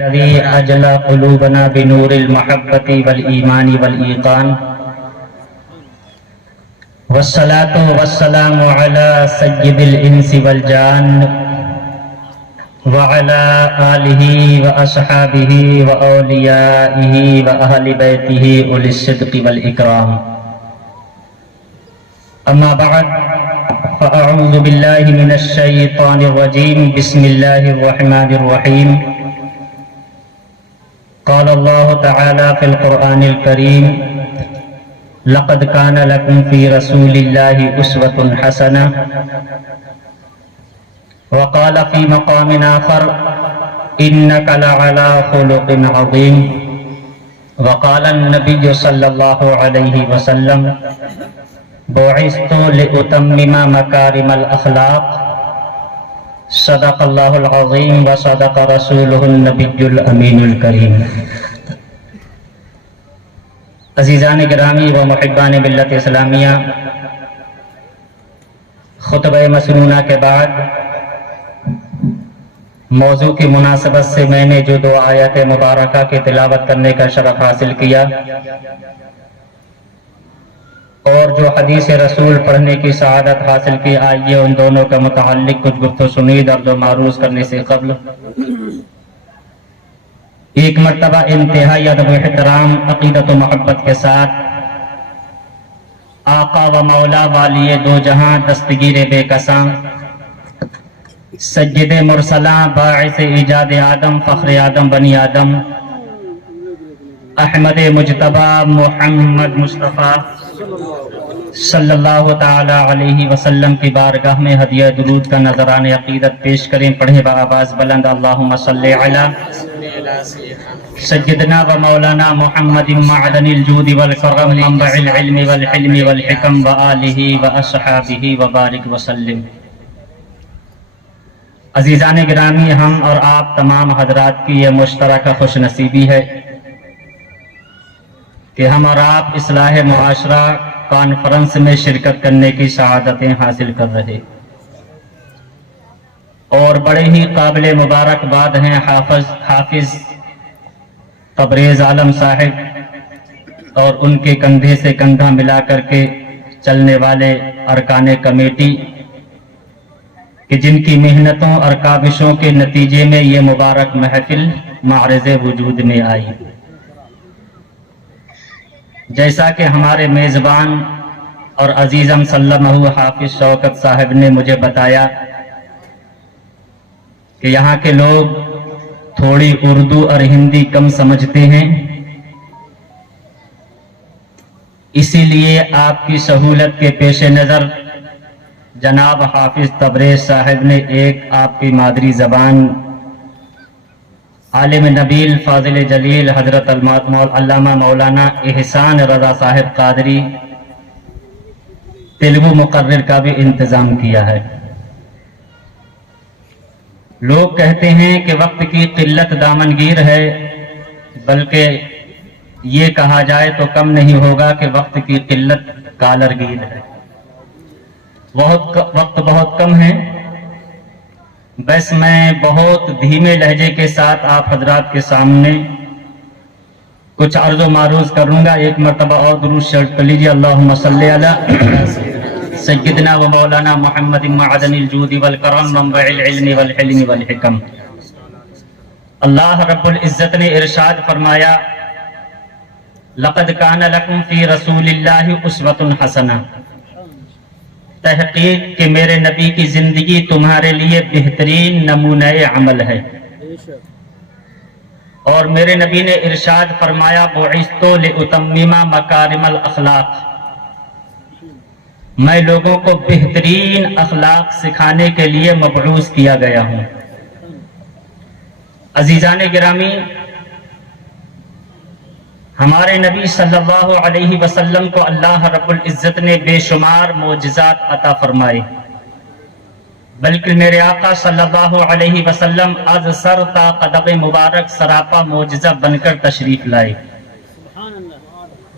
الذي أجلى قلوبنا بنور المحبة والإيمان والإيقان والصلاة والسلام على سيد الإنس والجان وعلى آله وأصحابه وأوليائه وأهل بيته أولي الصدق والإكرام. أما بعد فأعوذ بالله من الشيطان الرجيم. بسم الله الرحمن الرحيم. قال الله تعالى في القرآن الكريم: لقد كان لكم في رسول الله أسوة حسنة. وقال في مقام آخر: إنك لعلى خلق عظيم. وقال النبي صلى الله عليه وسلم: بعثت لأتمم مكارم الأخلاق. صدق اللہ العظیم و صدق رسولہ النبی الامین الکریم. عزیزان گرامی و محبان ملت اسلامیہ، خطبہ مسنونہ کے بعد موضوع کی مناسبت سے میں نے جو دو آیات مبارکہ کی تلاوت کرنے کا شرف حاصل کیا اور جو حدیث رسول پڑھنے کی سعادت حاصل کی، آئیے ان دونوں کا متعلق کچھ گفت و شنید اور جو معروض کرنے سے قبل ایک مرتبہ انتہائی ادب و احترام، عقیدت و محبت کے ساتھ آقا و مولا والی دو جہاں، دستگیر بے کساں، سید مرسلاں، باعث ایجاد آدم، فخر آدم بنی آدم، احمد مجتبی محمد مصطفیٰ صلی اللہ تعالی علیہ وسلم کی بارگاہ میں ہدیہ درود کا نذران عقیدت پیش کریں. پڑھیں بآواز بلند: اللہم صلی علی سیدنا و مولانا محمد معدن الجود والکرم منبع العلم والحلم والحکم وآلہ واصحابہ وبارک وسلم. عزیزان گرامی، ہم اور آپ تمام حضرات کی یہ مشترکہ خوش نصیبی ہے کہ ہم اور آپ اصلاح معاشرہ کانفرنس میں شرکت کرنے کی سعادتیں حاصل کر رہے، اور بڑے ہی قابل مبارکباد ہیں حافظ تبریز عالم صاحب اور ان کے کندھے سے کندھا ملا کر کے چلنے والے ارکان کمیٹی کہ جن کی محنتوں اور کاوشوں کے نتیجے میں یہ مبارک محفل معرض وجود میں آئی. جیسا کہ ہمارے میزبان اور عزیزم سلمہ حافظ شوکت صاحب نے مجھے بتایا کہ یہاں کے لوگ تھوڑی اردو اور ہندی کم سمجھتے ہیں، اسی لیے آپ کی سہولت کے پیش نظر جناب حافظ تبریز صاحب نے ایک آپ کی مادری زبان عالم نبیل فاضل جلیل حضرت علامہ مولانا احسان رضا صاحب قادری تیلگو مقرر کا بھی انتظام کیا ہے. لوگ کہتے ہیں کہ وقت کی قلت دامنگیر ہے، بلکہ یہ کہا جائے تو کم نہیں ہوگا کہ وقت کی قلت کالرگیر ہے. وقت بہت کم ہے. بس میں بہت دھیمے لہجے کے ساتھ آپ حضرات کے سامنے کچھ عرض و معروض کروں گا. ایک مرتبہ اور درود شریف پڑھ لیجیے: اللہم صلی علی سیدنا و مولانا محمد معدن الجود والکرم منبع العلم والحلم والحکم. اللہ رب العزت نے ارشاد فرمایا: لقد کان لکم فی رسول اللہ اسوۃ حسنہ. تحقیق کہ میرے نبی کی زندگی تمہارے لیے بہترین نمونہ عمل ہے. اور میرے نبی نے ارشاد فرمایا: بعثت لأتمم مکارم الاخلاق. میں لوگوں کو بہترین اخلاق سکھانے کے لیے مبعوث کیا گیا ہوں. عزیزان گرامی، ہمارے نبی صلی اللہ علیہ وسلم کو اللہ رب العزت نے بے شمار معجزات عطا فرمائے، بلکہ میرے آقا صلی اللہ علیہ وسلم از سر تا قدم مبارک سراپا معجزہ بن کر تشریف لائے.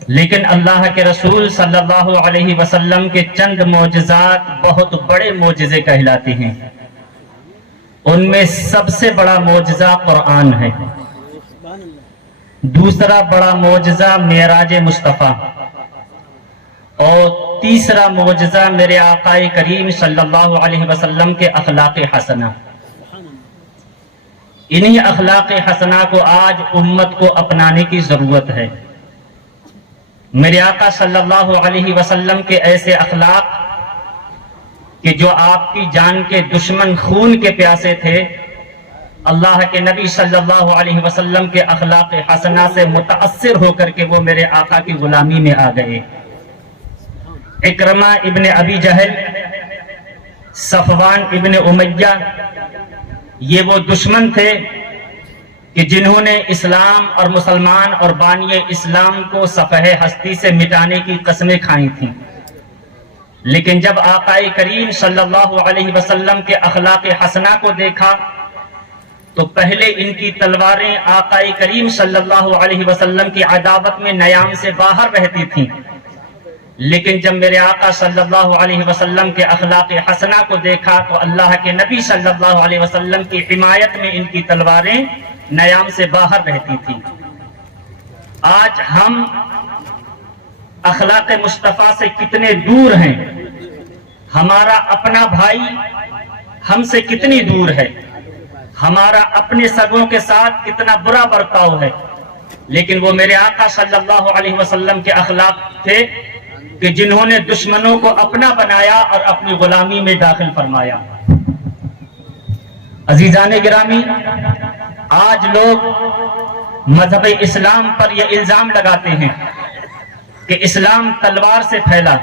لیکن اللہ کے رسول صلی اللہ علیہ وسلم کے چند معجزات بہت بڑے معجزے کہلاتے ہیں. ان میں سب سے بڑا معجزہ قرآن ہے. دوسرا بڑا معجزہ معراج مصطفیٰ، اور تیسرا معجزہ میرے آقا کریم صلی اللہ علیہ وسلم کے اخلاق حسنہ۔ انہی اخلاق حسنہ کو آج امت کو اپنانے کی ضرورت ہے۔ میرے آقا صلی اللہ علیہ وسلم کے ایسے اخلاق کہ جو آپ کی جان کے دشمن خون کے پیاسے تھے، اللہ کے نبی صلی اللہ علیہ وسلم کے اخلاق حسنہ سے متاثر ہو کر کے وہ میرے آقا کی غلامی میں آ گئے۔ اکرمہ ابن ابی جہل، صفوان ابن امیہ، یہ وہ دشمن تھے کہ جنہوں نے اسلام اور مسلمان اور بانی اسلام کو صفحہ ہستی سے مٹانے کی قسمیں کھائی تھیں، لیکن جب آقا کریم صلی اللہ علیہ وسلم کے اخلاق حسنہ کو دیکھا تو پہلے ان کی تلواریں آقا کریم صلی اللہ علیہ وسلم کی عداوت میں نیام سے باہر رہتی تھیں، لیکن جب میرے آقا صلی اللہ علیہ وسلم کے اخلاق حسنہ کو دیکھا تو اللہ کے نبی صلی اللہ علیہ وسلم کی حمایت میں ان کی تلواریں نیام سے باہر رہتی تھیں۔ آج ہم اخلاق مصطفیٰ سے کتنے دور ہیں، ہمارا اپنا بھائی ہم سے کتنی دور ہے، ہمارا اپنے سگوں کے ساتھ کتنا برا برتاؤ ہے، لیکن وہ میرے آقا صلی اللہ علیہ وسلم کے اخلاق تھے کہ جنہوں نے دشمنوں کو اپنا بنایا اور اپنی غلامی میں داخل فرمایا۔ عزیزان گرامی، آج لوگ مذہب اسلام پر یہ الزام لگاتے ہیں کہ اسلام تلوار سے پھیلا۔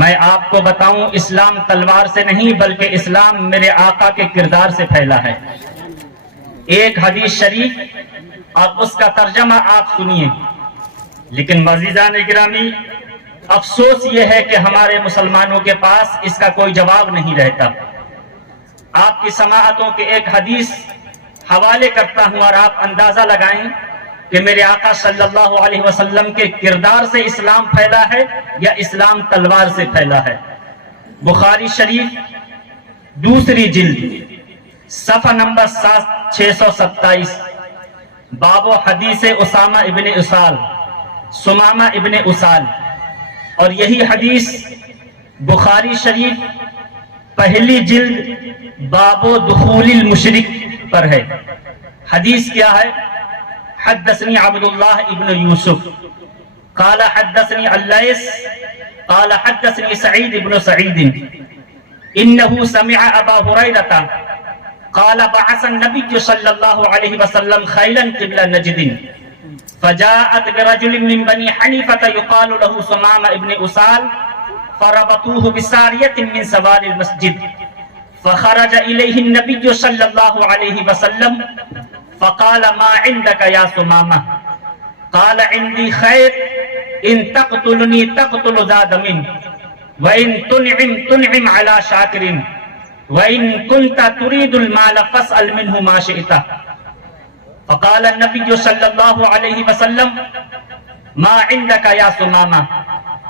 میں آپ کو بتاؤں، اسلام تلوار سے نہیں بلکہ اسلام میرے آقا کے کردار سے پھیلا ہے۔ ایک حدیث شریف اور اس کا ترجمہ آپ سنیے۔ لیکن عزیزان گرامی، افسوس یہ ہے کہ ہمارے مسلمانوں کے پاس اس کا کوئی جواب نہیں رہتا۔ آپ کی سماعتوں کے ایک حدیث حوالے کرتا ہوں اور آپ اندازہ لگائیں کہ میرے آقا صلی اللہ علیہ وسلم کے کردار سے اسلام پھیلا ہے یا اسلام تلوار سے پھیلا ہے۔ بخاری شریف دوسری جلد صفحہ نمبر 627، باب و حدیث اسامہ ابن اسال، سمامہ ابن اسال، اور یہی حدیث بخاری شریف پہلی جلد باب و دخول المشرک پر ہے۔ حدیث کیا ہے؟ حدثني عبد الله ابن يوسف قال حدثني الليث قال حدثني سعيد بن سعيد إنه سمع أبا هريرة قال بعث النبي صلى الله عليه وسلم خيلا قبل نجد فجاءت برجل من بني حنيفة يقال له سمامة ابن أسال فربطوه بسارية من سوار المسجد فخرج إليه النبي صلى الله عليه وسلم فقال ما عندك يا سمامة؟ قال عندي خير، إن تقتلني تقتل ذا دم، وإن تنعم على شاكر، وإن كنت تريد المال فاسأل منه ما شئت۔ فقال النبي صلى الله عليه وسلم ما عندك يا سمامة؟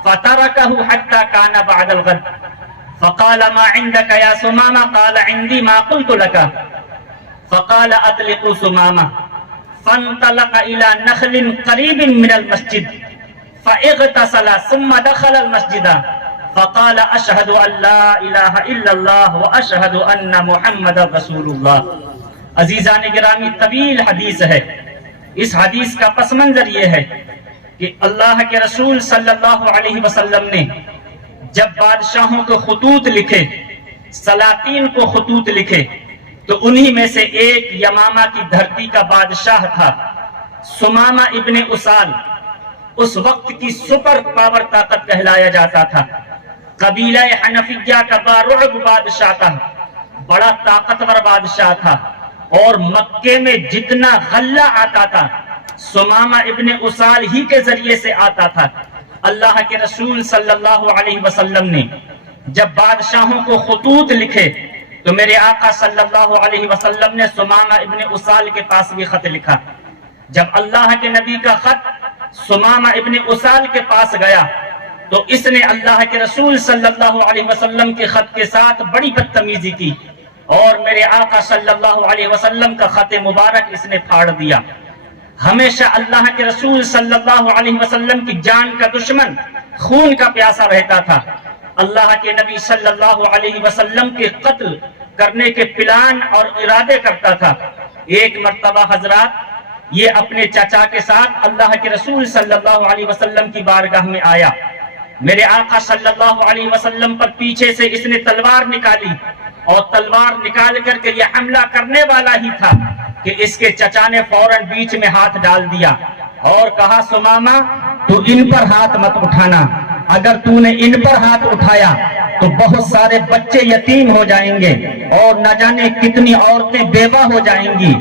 فتركه حتى كان بعد الغد فقال ما عندك يا سمامة؟ قال عندي ما قلت لك فقال اطلقوا سمامة، فانطلق الى نخل قريب من المسجد فاغتسل ثم دخل المسجد فقال اشهد ان لا اله الا الله واشهد ان محمد رسول اللہ۔ عزیزان گرامی، طویل حدیث ہے۔ اس حدیث کا پس منظر یہ ہے کہ اللہ کے رسول صلی اللہ علیہ وسلم نے جب بادشاہوں کو خطوط لکھے، سلاطین کو خطوط لکھے، تو انہی میں سے ایک یمامہ کی دھرتی کا بادشاہ تھا سمامہ ابن اسال۔ اس وقت کی سپر پاور طاقت کہلایا جاتا تھا۔ قبیلہ حنفیہ کا بارعب بادشاہ تھا، بڑا طاقتور بادشاہ تھا، اور مکے میں جتنا غلہ آتا تھا سمامہ ابن اسال ہی کے ذریعے سے آتا تھا۔ اللہ کے رسول صلی اللہ علیہ وسلم نے جب بادشاہوں کو خطوط لکھے تو میرے آقا صلی اللہ علیہ وسلم نے سمامہ ابن اسال کے پاس بھی خط لکھا۔ جب اللہ کے نبی کا خط سمامہ ابن اسال کے پاس گیا تو اس نے اللہ کے رسول صلی اللہ علیہ وسلم کے خط کے ساتھ بڑی بدتمیزی کی اور میرے آقا صلی اللہ علیہ وسلم کا خط مبارک اس نے پھاڑ دیا۔ ہمیشہ اللہ کے رسول صلی اللہ علیہ وسلم کی جان کا دشمن، خون کا پیاسا رہتا تھا۔ اللہ کے نبی صلی اللہ علیہ وسلم کے قتل کرنے کے پلان اور ارادے کرتا تھا۔ ایک مرتبہ حضرات یہ اپنے چچا کے ساتھ اللہ کے رسول صلی اللہ علیہ وسلم کی بارگاہ میں آیا۔ میرے آقا صلی اللہ علیہ وسلم پر پیچھے سے اس نے تلوار نکالی، اور تلوار نکال کر کے یہ حملہ کرنے والا ہی تھا کہ اس کے چچا نے فوراً بیچ میں ہاتھ ڈال دیا اور کہا سمامہ تو ان پر ہاتھ مت اٹھانا، اگر تو نے ان پر ہاتھ اٹھایا تو بہت سارے بچے یتیم ہو جائیں گے اور نہ جانے کتنی عورتیں بیوہ ہو جائیں گی،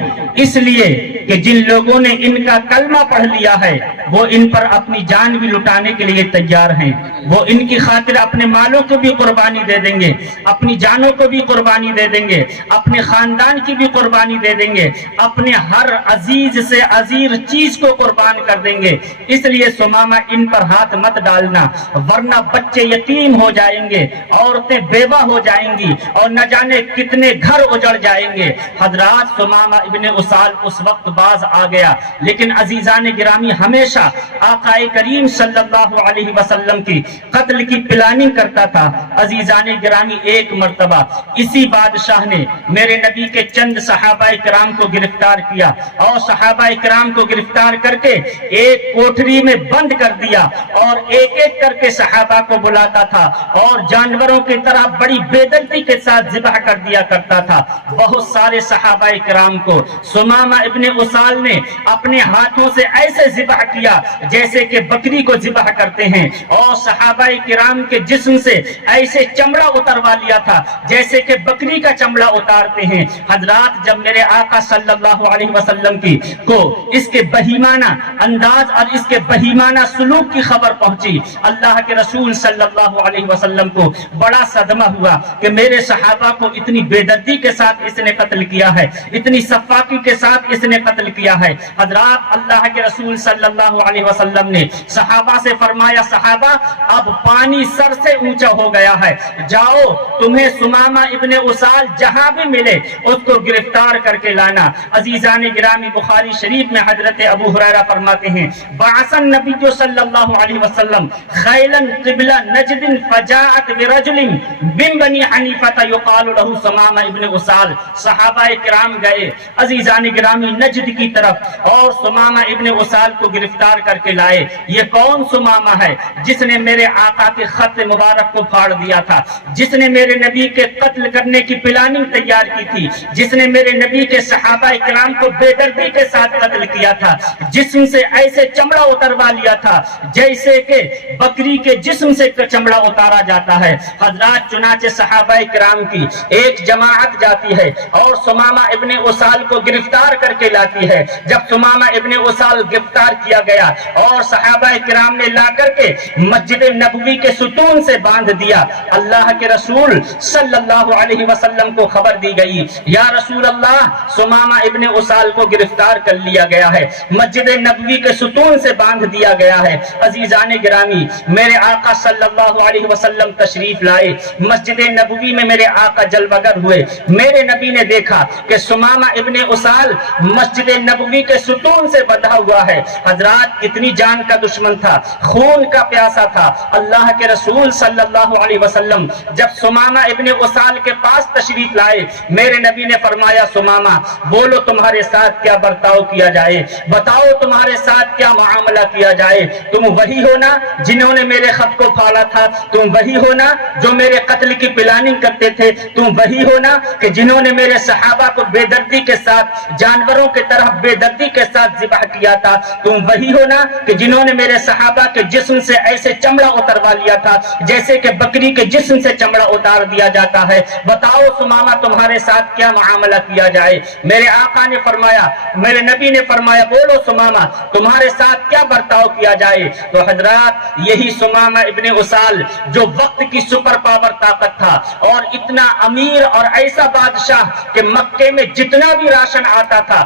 اس لیے کہ جن لوگوں نے ان کا کلمہ پڑھ لیا ہے وہ ان پر اپنی جان بھی لٹانے کے لیے تیار ہیں، وہ ان کی خاطر اپنے مالوں کو بھی قربانی دے دیں گے، اپنی جانوں کو بھی قربانی دے دیں گے، اپنے خاندان کی بھی قربانی دے دیں گے، اپنے ہر عزیز سے عزیز چیز کو قربان کر دیں گے، اس لیے سمامہ ان پر ہاتھ مت ڈالنا ورنہ بچے یتیم ہو جائیں گے، عورتیں بیوہ ہو جائیں گی اور نہ جانے کتنے گھر اجڑ جائیں گے۔ حضرات سمامہ ابن اسال اس وقت باز آ گیا، لیکن عزیزان گرامی ہمیشہ آقا کریم صلی اللہ علیہ وسلم کی قتل کی پلاننگ کرتا تھا۔ عزیزان گرامی ایک مرتبہ اسی بادشاہ نے میرے نبی کے چند صحابہ کرام کو گرفتار کیا اور صحابہ کرام کو گرفتار کر کے ایک کوٹھری میں بند کر دیا اور ایک ایک کر کے صحابہ کو بلاتا تھا اور جانوروں کی طرح بڑی بے دردی کے ساتھ ذبح کر دیا کرتا تھا۔ بہت سارے صحابہ کرام کو سمامہ ابن اسال نے اپنے ہاتھوں سے ایسے ذبح کیا جیسے کہ بکری کو ذبح کرتے ہیں، اور صحابہ کرام کے جسم سے ایسے چمڑا اتروا لیا تھا جیسے کہ بکری کا چمڑا اتارتے ہیں۔ حضرات جب میرے آقا صلی اللہ علیہ وسلم کو اس کے بہیمانہ انداز اور اس کے بہیمانہ سلوک کی خبر پہنچی، اللہ کے رسول صلی اللہ علیہ وسلم کو بڑا صدمہ ہوا کہ میرے صحابہ کو اتنی بے دردی کے ساتھ اس نے قتل کیا ہے، اتنی صفاقی کے ساتھ اس نے قتل کیا ہے۔ حضرات اللہ کے رسول صلی اللہ علیہ وسلم نے صحابہ سے فرمایا صحابہ اب پانی سر سے اونچا ہو گیا ہے، جاؤ تمہیں سمامہ ابن اسال جہاں بھی ملے اس کو گرفتار کر کے لانا۔ عزیزان گرامی بخاری شریف میں حضرت ابو ہریرہ فرماتے ہیں بعث النبی صلی اللہ علیہ وسلم خیلا قبل نجد فجاءت برجل من بنی حنیفہ یقال له سمامہ ابن اسال۔ صحابہ کرام گئے عزیزان گرامی نجد کی طرف اور سمامہ ابن اسال کو گرفتار کر کے لائے۔ یہ کون سمامہ ہے جس نے میرے آقا کے خط مبارک کو پھاڑ دیا تھا، جس نے میرے نبی کے قتل کرنے کی پلاننگ تیار کی تھی، جس نے میرے نبی کے صحابہ کرام کو بے دردی کے ساتھ قتل کیا تھا، جسم سے ایسے چمڑا اتروا لیا تھا جیسے کہ بکری کے جسم سے چمڑا اتارا جاتا ہے۔ حضرات چنانچہ صحابہ کرام کی ایک جماعت جاتی ہے اور سمامہ ابن اسال کو گرفتار کر کے لاتی ہے۔ جب سمامہ ابن اسال گرفتار کیا گیا اور صحابہ کرام نے لا کر کے مسجد نبوی کے ستون سے باندھ دیا، اللہ کے رسول صلی اللہ علیہ وسلم کو خبر دی گئی یا رسول اللہ سمامہ ابن اسال کو گرفتار کر لیا گیا ہے، مسجد نبوی کے ستون سے باندھ دیا گیا ہے۔ عزیزان گرامی میرے آقا صلی اللہ علیہ وسلم تشریف لائے، مسجد نبوی میں میرے آقا جلوہ گر ہوئے، میرے نبی نے دیکھا کہ سمامہ ابن اسال مسجد نبوی کے ستون سے بندھا ہوا ہے۔ حضرات کتنی جان کا دشمن تھا، خون کا پیاسا تھا۔ اللہ کے رسول صلی اللہ علیہ وسلم جب سمامہ ابن اسال کے پاس تشریف لائے، میرے نبی نے فرمایا سمامہ بولو تمہارے ساتھ کیا برتاؤ کیا جائے، بتاؤ تمہارے ساتھ کیا معاملہ کیا جائے، تم وہی ہو نا جنہوں نے میرے خط کو پھاڑا تھا، تم وہی ہو نا جو میرے قتل کی پلاننگ کرتے تھے، تم وہی ہو نا کہ جنہوں نے میرے صحابہ کو بے دردی کے ساتھ جانوروں کی طرح بے دردی کے ساتھ ذبح کیا تھا، تم وہی ہو نا کہ جنہوں نے میرے صحابہ کے جسم سے ایسے چمڑا اتروا لیا تھا جیسے کہ بکری کے جسم سے چمڑا اتار دیا جاتا ہے، بتاؤ سمامہ تمہارے ساتھ کیا معاملہ کیا جائے۔ میرے آقا نے فرمایا، میرے نبی نے فرمایا بولو سمامہ تمہارے ساتھ کیا برتاؤ کیا جائے۔ تو حضرات یہی سمامہ ابن اسال جو وقت کی سپر پاور طاقت تھا اور اتنا امیر اور ایسا بادشاہ کہ مکے میں جتنا بھی راشن آتا تھا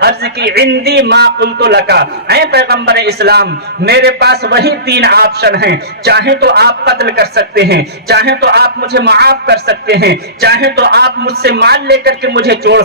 عرض کی عندی ما قلت لکا، اے پیغمبر اسلام میرے پاس وہی 3 آپشن ہیں، چاہیں تو آپ قتل کر سکتے ہیں، چاہیں تو آپ مجھے معاف کر سکتے ہیں، چاہیں تو آپ مجھ سے مال لے کر کے مجھے چھوڑ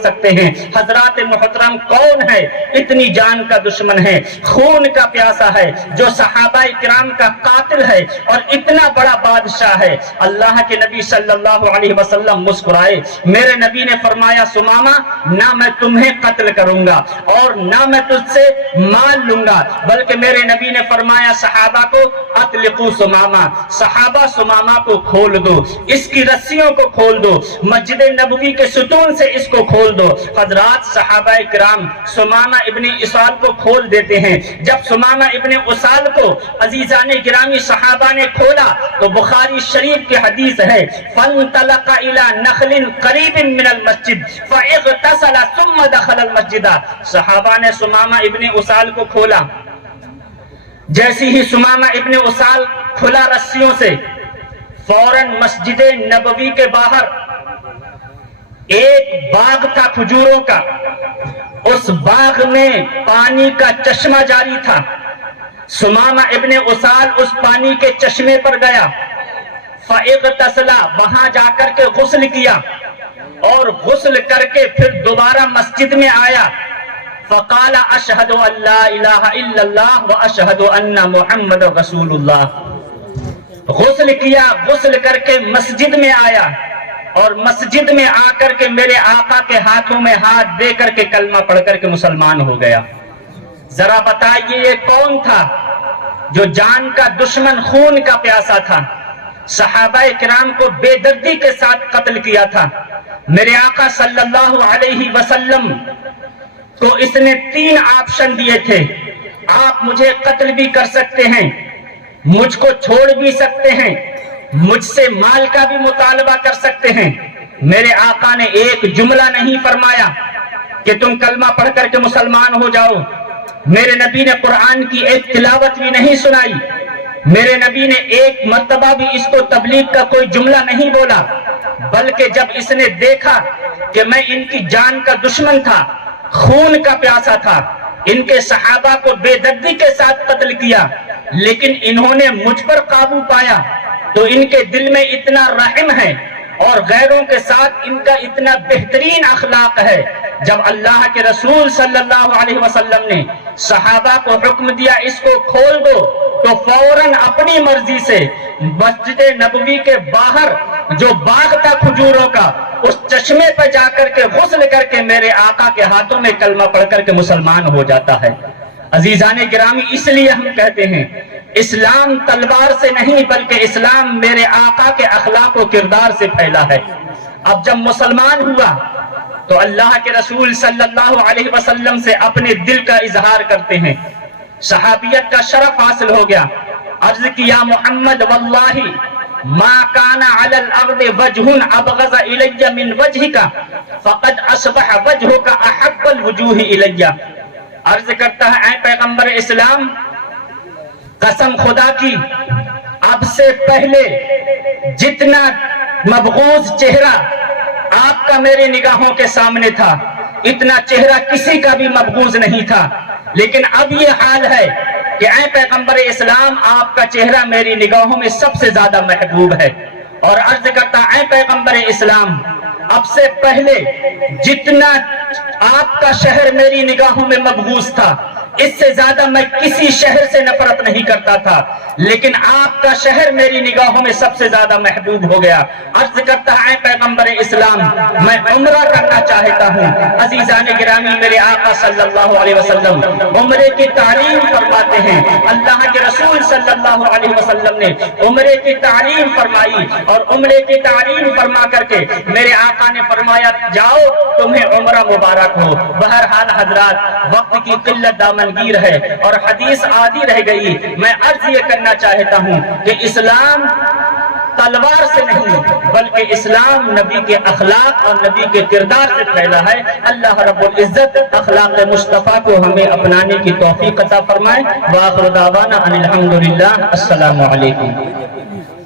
سکتے ہیں. حضرات محترم کون ہے اتنی جان کا دشمن ہے، خون کا پیاسا ہے، جو صحابہ کرام کا قاتل ہے اور اتنا بڑا بادشاہ ہے؟ اللہ کے نبی صلی اللہ علیہ وسلم مسکرائے. میرے نبی نے فرمایا سمامہ نہ میں تمہیں قتل کروں گا اور نہ میں تجھ سے مال لوں گا، بلکہ میرے نبی نے فرمایا صحابہ کو اطلقوا سمامہ، صحابہ سمامہ کو کھول دو، اس کی رسیوں کو کھول دو، مسجد نبوی کے ستون سے اس کو کھول دو. حضرات صحابہ کرام سمامہ ابن اسال کو کھول دیتے ہیں. جب سمامہ ابن اسال کو عزیزان گرامی صحابہ نے کھولا تو بخاری شریف کی حدیث ہے فانطلق الى نخل قریب من المسجد فاغتسل ثم دخل المسجد. صحابہ نے سمامہ ابن اسال کو کھولا، جیسی ہی سمامہ ابن اسال کھلا رسیوں سے، فوراً مسجد نبوی کے باہر ایک باغ تھا کھجوروں کا، اس باغ میں پانی کا چشمہ جاری تھا. سمامہ ابن اسال اس پانی کے چشمے پر گیا، فاغتسل، وہاں جا کر کے غسل کیا اور غسل کر کے پھر دوبارہ مسجد میں آیا. فقال اشہد ان لا الہ الا اللہ واشہد ان محمد رسول اللہ. غسل کیا، غسل کر کے مسجد میں آیا اور مسجد میں آ کر کے میرے آقا کے ہاتھوں میں ہاتھ دے کر کے کلمہ پڑھ کر کے مسلمان ہو گیا. ذرا بتائیے یہ کون تھا جو جان کا دشمن، خون کا پیاسا تھا، صحابہ کرام کو بے دردی کے ساتھ قتل کیا تھا. میرے آقا صلی اللہ علیہ وسلم کو اس نے 3 آپشن دیے تھے، آپ مجھے قتل بھی کر سکتے ہیں، مجھ کو چھوڑ بھی سکتے ہیں، مجھ سے مال کا بھی مطالبہ کر سکتے ہیں. میرے آقا نے ایک جملہ نہیں فرمایا کہ تم کلمہ پڑھ کر کے مسلمان ہو جاؤ. میرے نبی نے قرآن کی ایک تلاوت بھی نہیں سنائی، میرے نبی نے ایک مرتبہ بھی اس کو تبلیغ کا کوئی جملہ نہیں بولا، بلکہ جب اس نے دیکھا کہ میں ان کی جان کا دشمن تھا، خون کا پیاسا تھا، ان کے صحابہ کو بے دردی کے ساتھ قتل کیا، لیکن انہوں نے مجھ پر قابو پایا، تو ان کے دل میں اتنا رحم ہے اور غیروں کے ساتھ ان کا اتنا بہترین اخلاق ہے. جب اللہ کے رسول صلی اللہ علیہ وسلم نے صحابہ کو حکم دیا اس کو کھول دو، تو فوراً اپنی مرضی سے مسجد نبوی کے باہر جو باغ تھا کھجوروں کا، اس چشمے پہ جا کر کے غسل کر کے میرے آقا کے ہاتھوں میں کلمہ پڑھ کر کے مسلمان ہو جاتا ہے. عزیزان گرامی اس لیے ہم کہتے ہیں اسلام تلوار سے نہیں بلکہ اسلام میرے آقا کے اخلاق و کردار سے پھیلا ہے. اب جب مسلمان ہوا تو اللہ کے رسول صلی اللہ علیہ وسلم سے اپنے دل کا اظہار کرتے ہیں، صحابیت کا شرف حاصل ہو گیا. عرض کی یا محمد واللہ ما کان علی الارض وجہ ابغض الی من وجہک فقد اصبح وجہک احب الوجوہ الی. عرض کرتا ہے اے پیغمبر اسلام قسم خدا کی اب سے پہلے جتنا مبغوض چہرہ آپ کا میرے نگاہوں کے سامنے تھا اتنا چہرہ کسی کا بھی مبغوض نہیں تھا، لیکن اب یہ حال ہے کہ اے پیغمبر اسلام آپ کا چہرہ میری نگاہوں میں سب سے زیادہ محبوب ہے. اور عرض کرتا اے پیغمبر اسلام اب سے پہلے جتنا آپ کا شہر میری نگاہوں میں مبغوض تھا اس سے زیادہ میں کسی شہر سے نفرت نہیں کرتا تھا، لیکن آپ کا شہر میری نگاہوں میں سب سے زیادہ محبوب ہو گیا. عرض کرتا ہے پیغمبر اسلام میں عمرہ کرنا چاہتا ہوں. عزیزان گرامی میرے آقا صلی اللہ علیہ وسلم عمرے کی تعلیم فرماتے ہیں. اللہ کے رسول صلی اللہ علیہ وسلم نے عمرے کی تعلیم فرمائی اور عمرے کی تعلیم فرما کر کے میرے آقا نے فرمایا جاؤ تمہیں عمرہ مبارک ہو. بہرحال حضرات وقت کی قلت دامن گیر ہے اور حدیث آدھی رہ گئی. میں عرض یہ کرنا چاہتا ہوں کہ اسلام تلوار سے نہیں بلکہ اسلام نبی کے اخلاق اور نبی کے کردار سے پھیلا ہے. اللہ رب العزت اخلاق مصطفیٰ کو ہمیں اپنانے کی توفیق عطا فرمائے. وآخر دعوانا ان الحمدللہ. السلام علیکم.